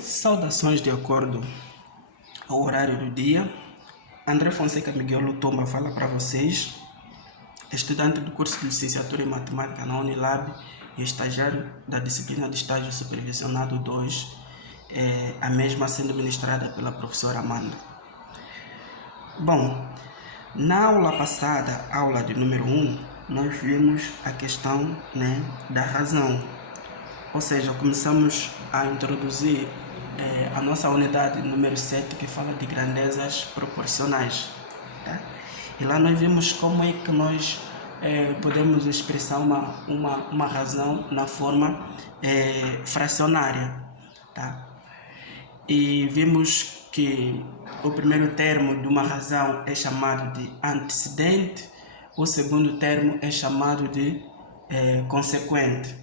Saudações de acordo ao horário do dia. André Fonseca Miguel Lutomba fala para vocês, estudante do curso de licenciatura em matemática na Unilab e estagiário da disciplina de estágio supervisionado 2, a mesma sendo ministrada pela professora Amanda. Bom, na aula passada, aula de número 1, nós vimos a questão da razão. Ou seja, começamos a introduzir a nossa unidade número 7, que fala de grandezas proporcionais. Tá? E lá nós vimos como é que nós podemos expressar uma razão na forma fracionária. Tá? E vimos que o primeiro termo de uma razão é chamado de antecedente, o segundo termo é chamado de consequente.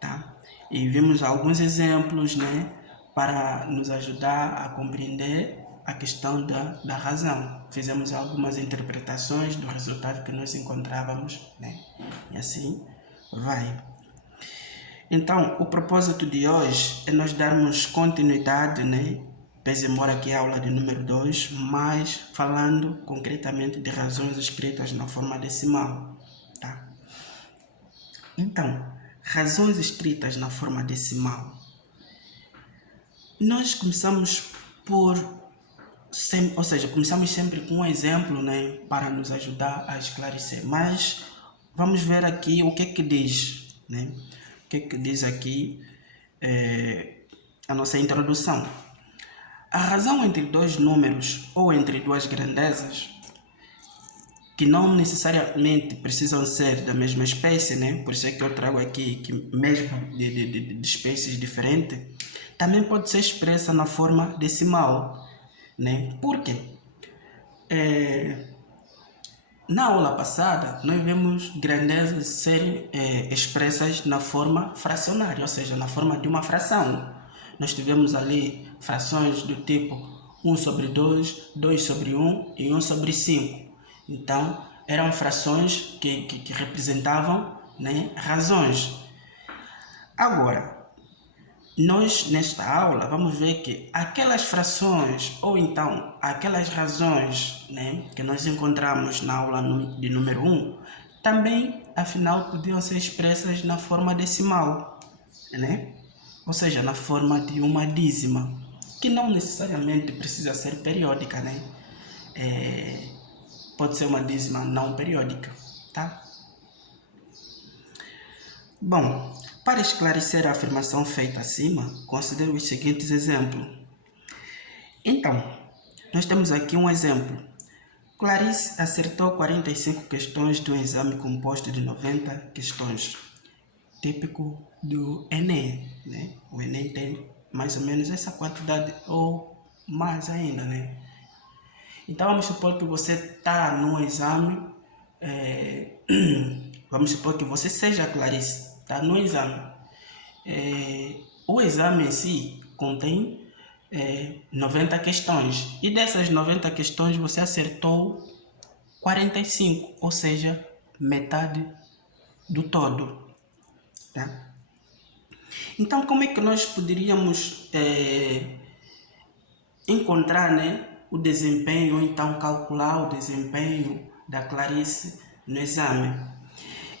Tá? E vimos alguns exemplos para nos ajudar a compreender a questão da razão. Fizemos algumas interpretações do resultado que nós encontrávamos, e assim vai. Então, o propósito de hoje é nós darmos continuidade, pese embora aqui é a aula de número 2, mas falando concretamente de razões escritas na forma decimal. Tá? Então, razões escritas na forma decimal. Nós começamos começamos sempre com um exemplo, para nos ajudar a esclarecer. Mas vamos ver aqui o que é que diz, O que é que diz aqui a nossa introdução. A razão entre dois números ou entre duas grandezas, que não necessariamente precisam ser da mesma espécie, por isso é que eu trago aqui que mesmo de espécies diferentes, também pode ser expressa na forma decimal. Por quê? Na aula passada, nós vimos grandezas serem expressas na forma fracionária, ou seja, na forma de uma fração. Nós tivemos ali frações do tipo 1 sobre 2, 2 sobre 1 e 1 sobre 5. Então, eram frações que representavam razões. Agora, nós nesta aula vamos ver que aquelas frações ou então aquelas razões que nós encontramos na aula de número 1 também, afinal, podiam ser expressas na forma decimal, ou seja, na forma de uma dízima, que não necessariamente precisa ser periódica, pode ser uma dízima não periódica, tá? Bom, para esclarecer a afirmação feita acima, considere os seguintes exemplos. Então, nós temos aqui um exemplo. Clarice acertou 45 questões de um exame composto de 90 questões, típico do Enem, O Enem tem mais ou menos essa quantidade ou mais ainda, Então, vamos supor que você está no exame, vamos supor que você seja Clarice, está no exame. O exame em si contém 90 questões, e dessas 90 questões você acertou 45, ou seja, metade do todo. Tá? Então, como é que nós poderíamos encontrar o desempenho, ou então calcular o desempenho da Clarice no exame?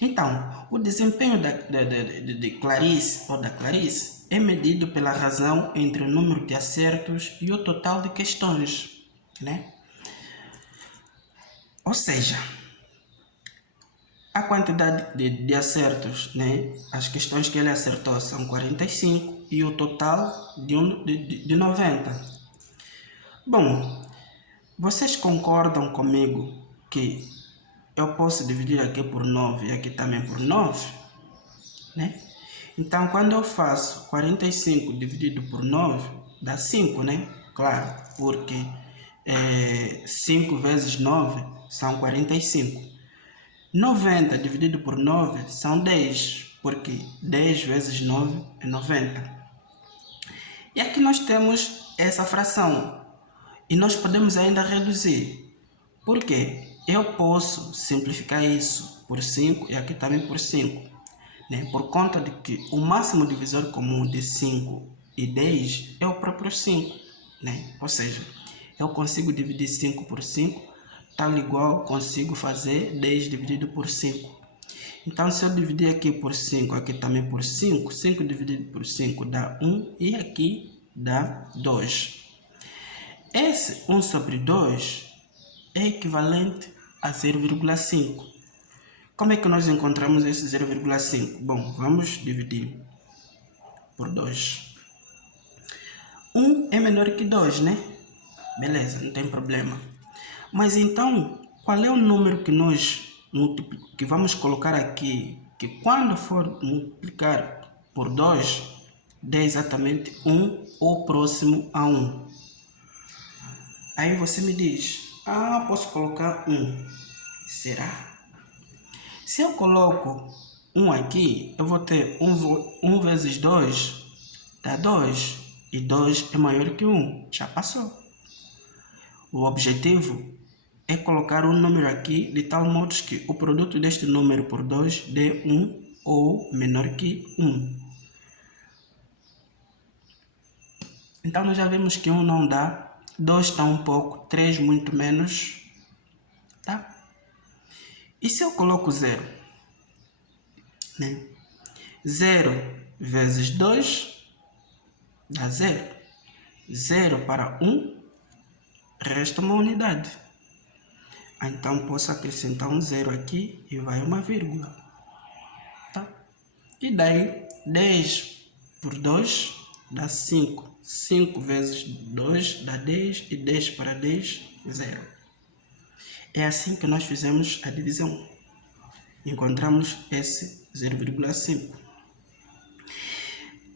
Então, o desempenho de Clarice ou da Clarice é medido pela razão entre o número de acertos e o total de questões, Ou seja, a quantidade de acertos, as questões que ele acertou são 45 e o total de 90. Bom, vocês concordam comigo que eu posso dividir aqui por 9 e aqui também por 9, Então, quando eu faço 45 dividido por 9, dá 5, Claro, porque 5 vezes 9 são 45. 90 dividido por 9 são 10, porque 10 vezes 9 é 90. E aqui nós temos essa fração. E nós podemos ainda reduzir. Por quê? Eu posso simplificar isso por 5 e aqui também por 5. Por conta de que o máximo divisor comum de 5 e 10 é o próprio 5, né? Ou seja, eu consigo dividir 5 por 5, tal igual consigo fazer 10 dividido por 5. Então, se eu dividir aqui por 5, aqui também por 5, 5 dividido por 5 dá 1 e aqui dá 2. Esse 1 sobre 2 é equivalente a 0,5. Como é que nós encontramos esse 0,5? Bom, vamos dividir por 2. 1 é menor que 2, né? Beleza, não tem problema. Mas então, qual é o número que vamos colocar aqui, que quando for multiplicar por 2, dê exatamente 1 ou próximo a 1? Aí você me diz, posso colocar 1. Será? Se eu coloco 1 aqui, eu vou ter 1 vezes 2 dá 2. E 2 é maior que 1. Já passou. O objetivo é colocar um número aqui de tal modo que o produto deste número por 2 dê 1 ou menor que 1. Então nós já vimos que 1 não dá, 2 está um pouco, 3 muito menos, tá? E se eu coloco 0? Né? 0 vezes 2 dá 0. 0 para 1 resta uma unidade. Então posso acrescentar um 0 aqui e vai uma vírgula. Tá? E daí 10 por 2 dá 5. 5 vezes 2 dá 10 e 10 para 10, 0. É assim que nós fizemos a divisão. Encontramos esse 0,5.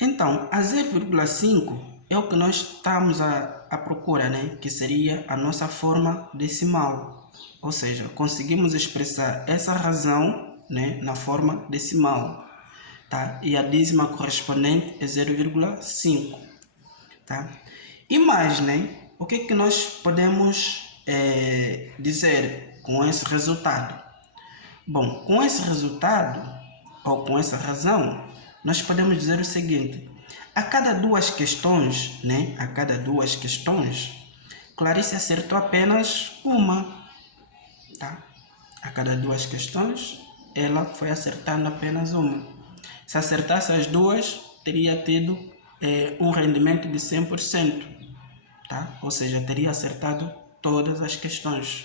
Então, a 0,5 é o que nós estamos à procura, né? Que seria a nossa forma decimal. Ou seja, conseguimos expressar essa razão, né, na forma decimal. Tá? E a dízima correspondente é 0,5. Tá? E mais, né? O que nós podemos dizer com esse resultado? Bom, com esse resultado, ou com essa razão, nós podemos dizer o seguinte: a cada duas questões, né? A cada duas questões, Clarice acertou apenas uma. Tá? A cada duas questões, ela foi acertando apenas uma. Se acertasse as duas, teria tido um rendimento de 100%. Tá? Ou seja, teria acertado todas as questões.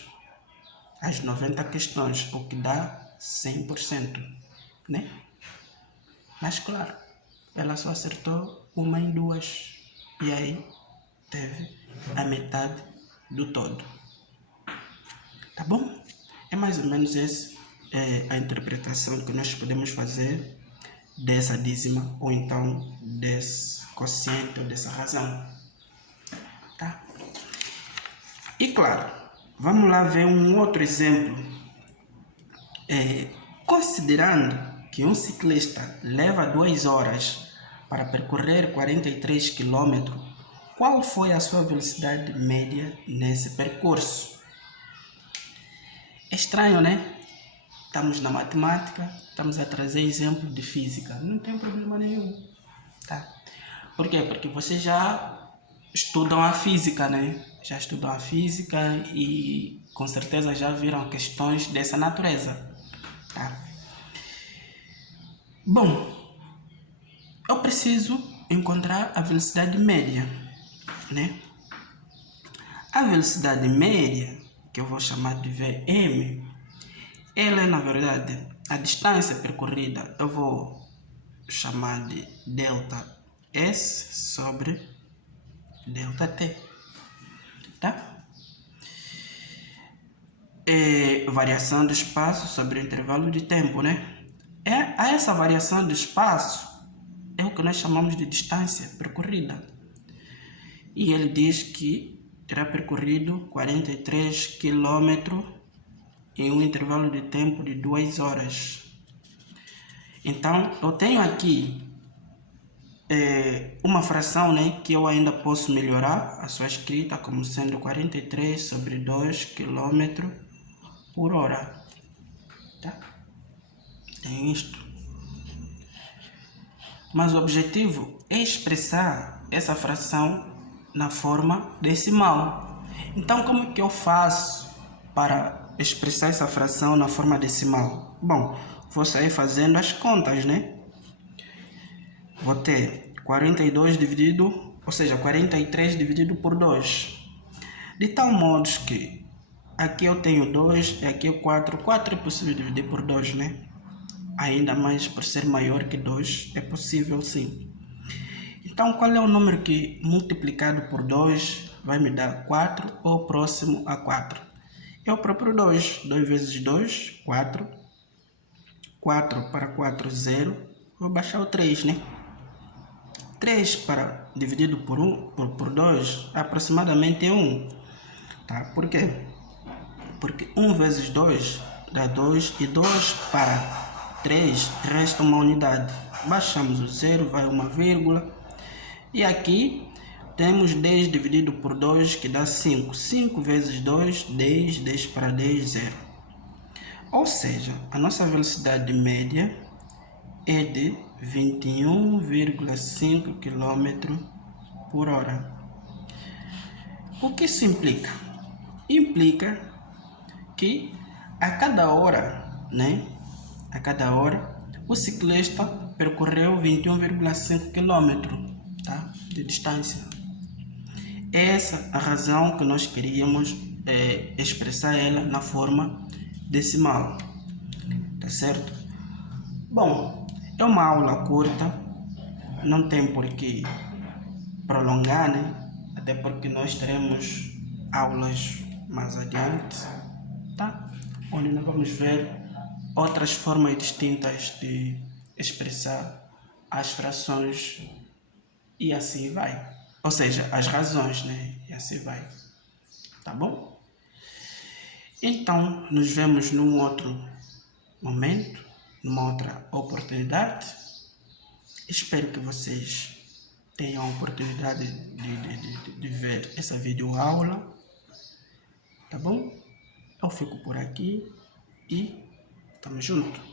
As 90 questões, o que dá 100%. Né? Mas claro, ela só acertou uma em duas. E aí teve a metade do todo. Tá bom? É mais ou menos essa a interpretação que nós podemos fazer dessa dízima ou então desse quociente ou dessa razão. Tá? E claro, vamos lá ver um outro exemplo. Considerando que um ciclista leva 2 horas para percorrer 43 km, qual foi a sua velocidade média nesse percurso? É estranho, né? Estamos na matemática, estamos a trazer exemplo de física. Não tem problema nenhum. Tá? Por quê? Porque vocês já estudam a física, né? Já estudam a física e com certeza já viram questões dessa natureza. Tá? Bom, eu preciso encontrar a velocidade média, né? A velocidade média, que eu vou chamar de Vm, ela é, na verdade, a distância percorrida. Eu vou chamar de delta S sobre delta T. Tá? Variação do espaço sobre o intervalo de tempo, né? Essa variação do espaço é o que nós chamamos de distância percorrida. E ele diz que terá percorrido 43 km em um intervalo de tempo de 2 horas. Então, eu tenho aqui uma fração, né, que eu ainda posso melhorar a sua escrita como sendo 43 sobre 2 km por hora. Tá? Tem isto. Mas o objetivo é expressar essa fração na forma decimal. Então, como que eu faço para expressar essa fração na forma decimal? Bom, vou sair fazendo as contas, né? Vou ter 42 dividido, ou seja, 43 dividido por 2. De tal modo que aqui eu tenho 2 e aqui é 4. 4 é possível dividir por 2, né? Ainda mais por ser maior que 2, é possível sim. Então, qual é o número que multiplicado por 2 vai me dar 4 ou próximo a 4? É o próprio 2. 2 vezes 2, 4. 4 para 4, 0. Vou baixar o 3, né? 3 para dividido por 2, aproximadamente é 1. Tá? Por quê? Porque 1 vezes 2 dá 2 e 2 para 3 resta uma unidade. Baixamos o 0, vai uma vírgula. E aqui temos 10 dividido por 2 que dá 5. 5 vezes 2, 10. 10 para 10, 0. Ou seja, a nossa velocidade média é de 21,5 km por hora. O que isso implica? Implica que a cada hora, né? A cada hora, o ciclista percorreu 21,5 km, tá? De distância. Essa é a razão que nós queríamos expressar ela na forma decimal, tá certo? Bom, é uma aula curta, não tem por que prolongar, né? Até porque nós teremos aulas mais adiante, tá? Onde nós vamos ver outras formas distintas de expressar as frações e assim vai. Ou seja, as razões, né? E assim vai. Tá bom? Então, nos vemos num outro momento, numa outra oportunidade. Espero que vocês tenham a oportunidade de ver essa videoaula. Tá bom? Eu fico por aqui e tamo junto.